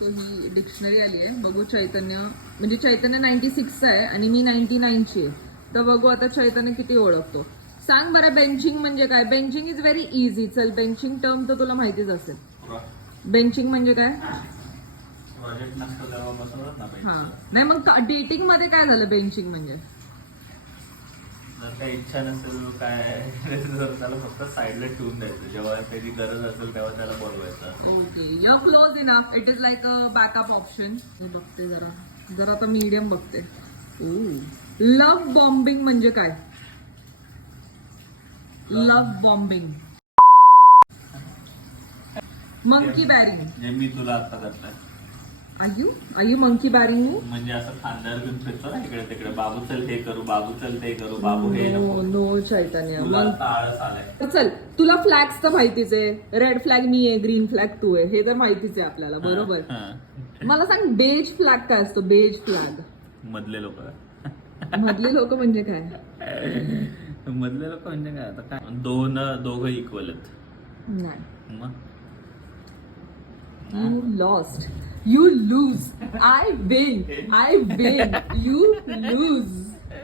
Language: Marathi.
सो ही डिक्शनरी आली आहे. बघू चैतन्य, म्हणजे चैतन्य 96चा आहे आणि मी 99ची आहे. तर बघू आता चैतन्य किती ओळखतो. सांग बरं बेंचिंग म्हणजे काय. Benching is very easy. चल बेंचिंग टर्म तर तुला माहितीच असेल. बेंचिंग म्हणजे काय. प्रोजेक्ट नसतो तेव्हा बसवतात ना bench. हा नाही मग डेटिंग मध्ये काय झालं बेंचिंग म्हणजे. जर काही इच्छा नसेल काय त्याला फक्त साईडला ठेवून द्यायचं. जेव्हा त्याची गरज असेल तेव्हा त्याला बोलवायचं. Okay you close enough. It is like a backup option. बघते जरा आता मीडियम बघते. लव्ह बॉम्बिंग म्हणजे काय. Love bombing. मंकी बॅरिंग. जे मी तुला आता करतोय. आयु मंकी बॅरिंग. म्हणजे असं खांद्यावर घेऊन फिरतो ना इकडे तिकडे. बाबू चल हे करू, बाबू चल ते करू, बाबू हे नको. नो चैतन्य. तुला आता आळस आलाय. चल तुला फ्लॅग्स तर माहितीच आहे. रेड फ्लॅग मी आहे, ग्रीन फ्लॅग तू आहे, हे तर माहितीच आहे आपल्याला. बरोबर. मला सांग बेज फ्लॅग काय असतो. बेज फ्लॅग मधले लोक. मधले लोक म्हणजे काय. मधले लोक म्हणजे काय. आता काय दोघं इक्वल आहेत. नाही. मग You lost. You lose. I win. You lose.